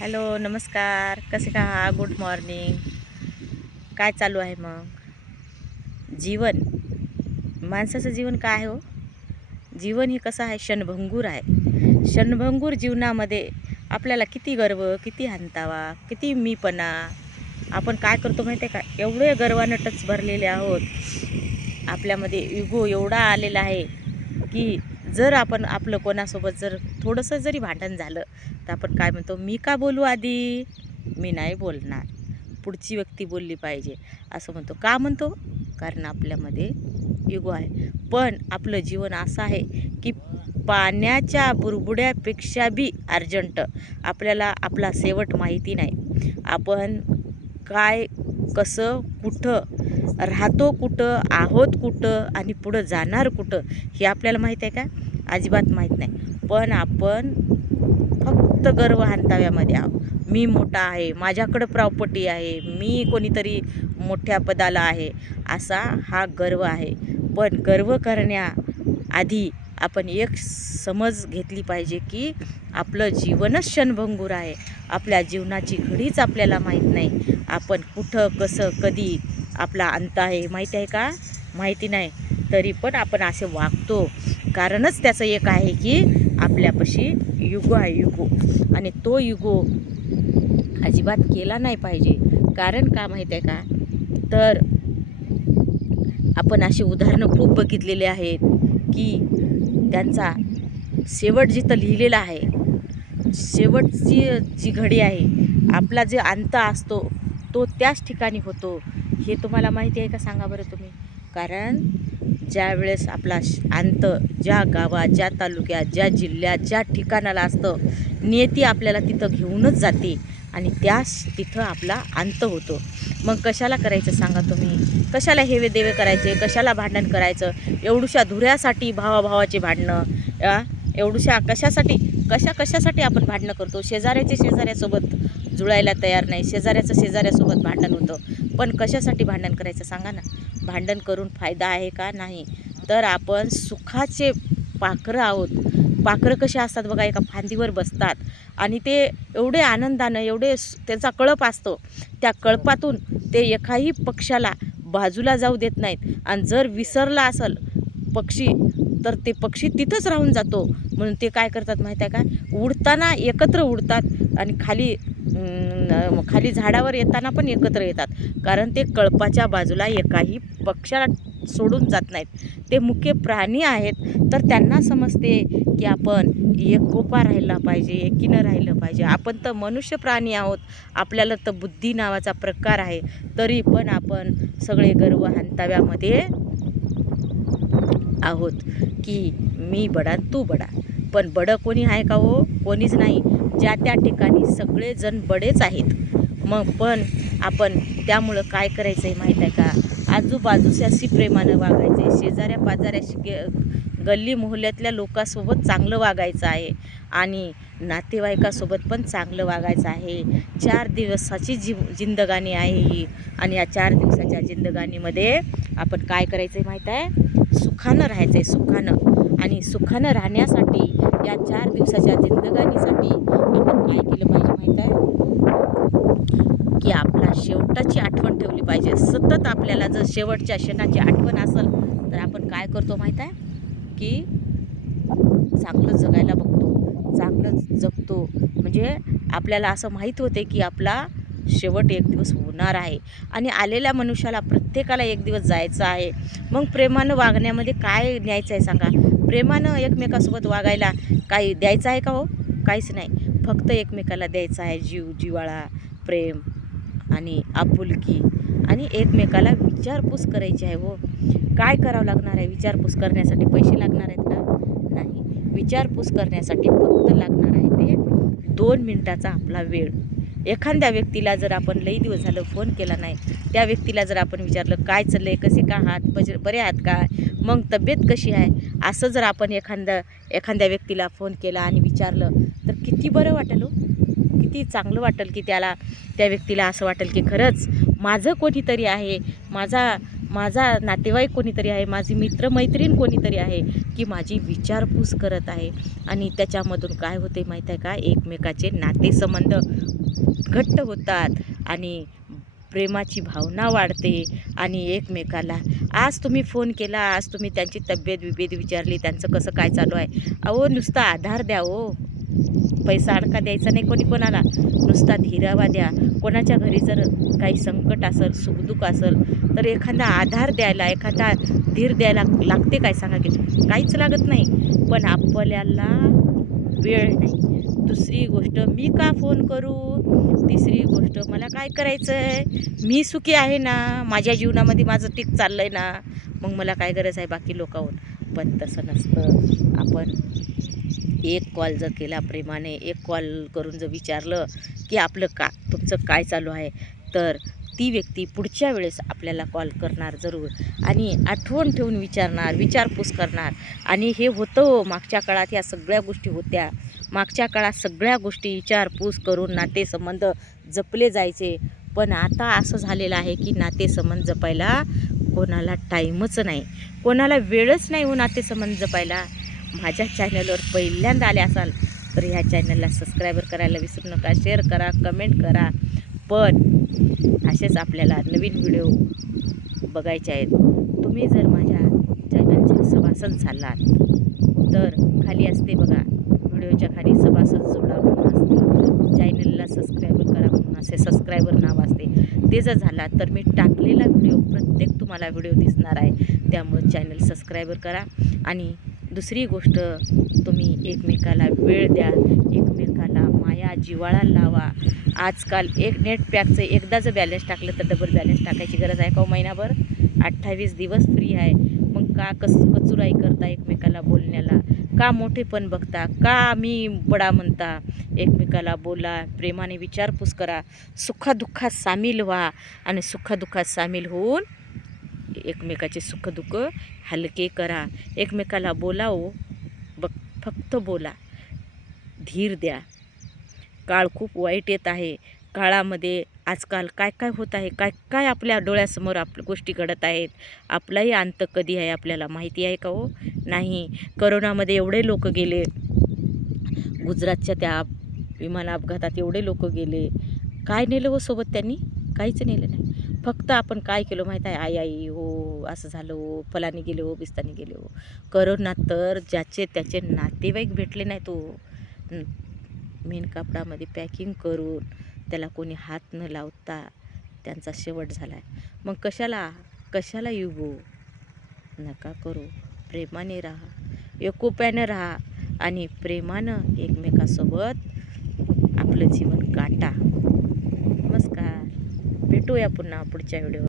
Hello नमस्कार. कसे का? हा गुड मॉर्निंग काय चालू आहे मग? जीवन. माणसाचं जीवन काय आहे हो? जीवन हे कसं आहे? क्षणभंगूर आहे. क्षणभंगूर जीवनामध्ये आपल्याला किती गर्व किती हंतावा किती मीपणा. आपण काय करतो माहिती आहे का? एवढे गर्वानं टच भरलेले आहोत. आपल्यामध्ये युगो एवढा आलेला आहे की जर आपण आपलं कोणासोबत जर थोडंसं जरी भांडण झालं तर आपण काय म्हणतो मी का बोलू आधी? मी नाही बोलणार. पुढची व्यक्ती बोलली पाहिजे. असं म्हणतो. का म्हणतो? कारण आपल्यामध्ये युगो आहे. पण आपलं जीवन असं आहे की पाण्याच्या बुरबुड्यापेक्षा बी अर्जंट. आपल्याला आपला शेवट माहिती नाही. आपण काय कसं कुठं राहतो कुठं आहोत कुठं आणि पुढं जाणार कुठं हे आपल्याला माहीत आहे का? अजिबात माहीत नाही. पण आपण फक्त गर्व हांताव्यामध्ये आहोत. मी मोठा आहे माझ्याकडं प्रॉपर्टी आहे मी कोणीतरी मोठ्या पदाला आहे असा हा गर्व आहे. पण गर्व करण्याआधी आपण एक समज घेतली पाहिजे की आपलं जीवनच क्षणभंगूर आहे. आपल्या जीवनाची घडीच आपल्याला माहीत नाही. आपण कुठं कसं कधी आपला अंत आहे. माहिती आहे का? माहिती नाही तरी पण आपण असे वागतो. कारणच त्याचं एक आहे की आपल्यापाशी युगो आहे युगो. आणि तो युगो अजिबात केला नाही पाहिजे. कारण का माहीत आहे का? तर आपण अशी उदाहरणं खूप बघितलेली आहेत की त्यांचा शेवट जिथं लिहिलेला आहे शेवटची जी घडी आहे आपला जे अंत असतो तो त्याच ठिकाणी होतो. हे तुम्हाला माहिती आहे का? सांगा बरं तुम्ही. कारण ज्या वेळेस आपला श- अंत ज्या गावात ज्या तालुक्यात ज्या जिल्ह्यात ज्या ठिकाणाला असतं नियती आपल्याला तिथं घेऊनच जाते आणि त्याच तिथं आपला अंत होतो. मग कशाला करायचं सांगा तुम्ही? कशाला हेवे देवे करायचे? कशाला भांडण करायचं? एवढूशा धुऱ्यासाठी भावाभावाचे भांडणं एवढूशा कशासाठी कशा कशासाठी आपण भांडणं करतो? शेजाऱ्याचे शेजाऱ्यासोबत जुळायला तयार नाही. शेजाऱ्याचं शेजाऱ्यासोबत भांडण होतं. पण कशासाठी भांडण करायचं सांगा ना? भांडण करून फायदा आहे का नाही? तर आपण सुखाचे पाखरं आहोत. पाखरं कसे असतात बघा एका फांदीवर बसतात. आणि ते एवढे आनंदानं एवढे त्यांचा कळप असतो. त्या कळपातून ते एकाही पक्षाला बाजूला जाऊ देत नाहीत. आणि जर विसरला असेल पक्षी तर ते पक्षी तिथंच राहून जातो. म्हणून ते काय करतात माहीत आहे का? उडताना एकत्र उडतात आणि खाली खाली झाडावर येताना पण एकत्र येतात. कारण ते कळपाच्या बाजूला एकाही पक्षाला सोडून जात नाहीत. ते मुख्य प्राणी आहेत तर त्यांना समजते की आपण एकोपा राहिला पाहिजे एकीनं राहिलं पाहिजे. आपण तर मनुष्य प्राणी आहोत. आपल्याला तर बुद्धी नावाचा प्रकार आहे. तरी पण आपण सगळे गर्व हंताव्यामध्ये आहोत की मी बडा तू बडा. पण बडं कोणी आहे का हो? कोणीच नाही. ज्या त्या ठिकाणी सगळेजण बडेच आहेत. मग पण आपण त्यामुळं काय करायचं आहे माहीत आहे का? आजूबाजूच्याशी प्रेमानं वागायचं आहे शेजाऱ्या पाजाऱ्याशी गे गल्ली मोहल्ल्यातल्या लोकांसोबत चांगलं वागायचं आहे. आणि नातेवाईकासोबत पण चांगलं वागायचं आहे. चार दिवसाची जी जिंदगानी आहे ही. आणि या चार दिवसाच्या जिंदगानीमध्ये आपण काय करायचं आहे माहीत आहे? सुखानं राहायचं आहे सुखानं. आणि सुखानं राहण्यासाठी या चार दिवसाच्या जिंदगानीसाठी आपण काय केलं पाहिजे माहीत आहे? की आपला शेवटाची आठवण ठेवली पाहिजे. सतत आपल्याला जर शेवटच्या क्षणाची आठवण असेल तर आपण काय करतो माहीत आहे? की चांगलं जगायला बघतो. चांगलं जगतो. म्हणजे आपल्याला असं माहीत होते की आपला शेवट एक दिवस होणार आहे. आणि आलेल्या मनुष्याला प्रत्येकाला एक दिवस जायचं आहे. मग प्रेमानं वागण्यामध्ये काय न्यायचं आहे सांगा? प्रेमानं एकमेकासोबत वागायला काही द्यायचं आहे का हो? काहीच नाही. फक्त एकमेकाला द्यायचं आहे जीव जिवाळा प्रेम आणि आपुलकी आणि एकमेकाला विचारपूस करायची आहे हो. काय करावं लागणार आहे? विचारपूस करण्यासाठी पैसे लागणार आहेत का? नाही. विचारपूस करण्यासाठी फक्त लागणार आहे ते दोन मिनटाचा आपला वेळ. एखाद्या व्यक्तीला जर आपण लई दिवस झालं फोन केला नाही त्या व्यक्तीला जर आपण विचारलं काय चाललं आहे कसे का आहात? बज बरे आहात का? मग तब्येत कशी आहे? असं जर आपण एखाद्या एखाद्या व्यक्तीला फोन केला आणि विचारलं तर किती बरं वाटेल हो. किती चांगलं वाटेल की त्याला त्या व्यक्तीला असं वाटेल की खरंच माझं कोणीतरी आहे माझा माझा नातेवाईक कोणीतरी आहे माझी मित्रमैत्रीण कोणीतरी आहे की माझी विचारपूस करत आहे. आणि त्याच्यामधून काय होते माहीत आहे का? एकमेकाचे नातेसंबंध घट्ट होतात आणि प्रेमाची भावना वाढते आणि एकमेकाला आज तुम्ही फोन केला आज तुम्ही त्यांची तब्येत बिब्येत विचारली त्यांचं कसं काय चालू आहे? अहो नुसता आधार द्या हो. पैसा अडका द्यायचा नाही कोणी कोणाला. नुसता धीरावा द्या. कोणाच्या घरी जर काही संकट असेल सुखदुःख असेल तर एखादा आधार द्यायला एखादा धीर द्यायला लागते काय सांगा की? काहीच लागत नाही. पण आपल्याला वेळ नाही. दुसरी गोष्ट मी का फोन करू? तिसरी गोष्ट मला काय करायचं आहे मी सुखी आहे ना माझ्या जीवनामध्ये माझं टीक चाललं आहे ना मग मला काय गरज आहे बाकी लोकांवर? पण तसं नसतं. आपण एक कॉल जर केला प्रेमाने एक कॉल करून जर विचारलं की आपलं का तुमचं काय चालू आहे तर ती व्यक्ती पुढच्या वेळेस आपल्याला कॉल करणार जरूर. आणि आठवण ठेवून विचारणार विचारपूस करणार. आणि हे होतं हो, मागच्या काळात ह्या सगळ्या गोष्टी होत्या. मागच्या काळात सगळ्या गोष्टी विचारपूस करून नातेसंबंध जपले जायचे. पण आता असं झालेलं आहे की नातेसंबंध जपायला कोणाला टाईमच नाही. कोणाला वेळच नाही हो नातेसंबंध जपायला. माझ्या चॅनलवर पहिल्यांदा आले असाल तर ह्या चॅनलला सबस्क्रायबर करायला विसरू नका शेअर करा कमेंट करा. पण असेच आपल्याला नवीन व्हिडिओ बघायचे आहेत. तुम्ही जर माझ्या चॅनलचे सभासद झालात तर खाली असते बघा. व्हिडिओच्या खाली सभासद जोडा म्हणून असते चॅनलला सबस्क्रायबर करा म्हणून असे सबस्क्रायबर नाव असते. ते जर झाला तर मी टाकलेला व्हिडिओ प्रत्येक तुम्हाला व्हिडिओ दिसणार आहे. त्यामुळे चॅनल सबस्क्रायबर करा. आणि दुसरी गोष्ट तुम्ही एकमेकाला वेळ द्या. एकमेकाला माया जिवाळा लावा. आजकाल एक नेट पॅकचं एकदा जर बॅलन्स टाकलं तर डबल बॅलन्स टाकायची गरज आहे का हो महिनाभर? अठ्ठावीस दिवस फ्री आहे. मग का कस कचुराई करता एकमेकाला बोलण्याला? का मोठे पण बघता का मी बडा म्हणता? एकमेकाला बोला प्रेमाने विचारपूस करा सुखादुःखात सामील व्हा आणि सुखादुःखात सामील होऊन एकमेकाचे सुखदुःख हलके करा. एकमेकाला बोलावो बघ फक्त बोला. धीर द्या. काळ खूप वाईट येत आहे. काळामध्ये आजकाल काय काय होत आहे? काय काय आपल्या डोळ्यासमोर आप गोष्टी घडत आहेत? आपलाही अंत कधी आहे आपल्याला? माहिती आहे का हो? नाही. करोनामध्ये एवढे लोक गेले. गुजरातच्या त्या विमान अपघातात एवढे लोक गेले. काय नेलं हो सोबत त्यांनी? काहीच नेलं नाही. फक्त आपण काय केलं माहीत आहे? आई आई हो असं झालं हो. फलानी गेले हो बिस्तानी गेले हो. करोनात तर ज्याचे त्याचे नातेवाईक भेटले नाही तो हो. मेन कापडामध्ये पॅकिंग करून त्याला कोणी हात न लावता त्यांचा शेवट झाला आहे मग कशाला कशाला युगो? नका करू. प्रेमाने राहा. एकोप्यानं राहा आणि प्रेमानं एकमेकासोबत आपलं जीवन काटा. नमस्कार. भेटूया पुन्हा पुढच्या व्हिडिओ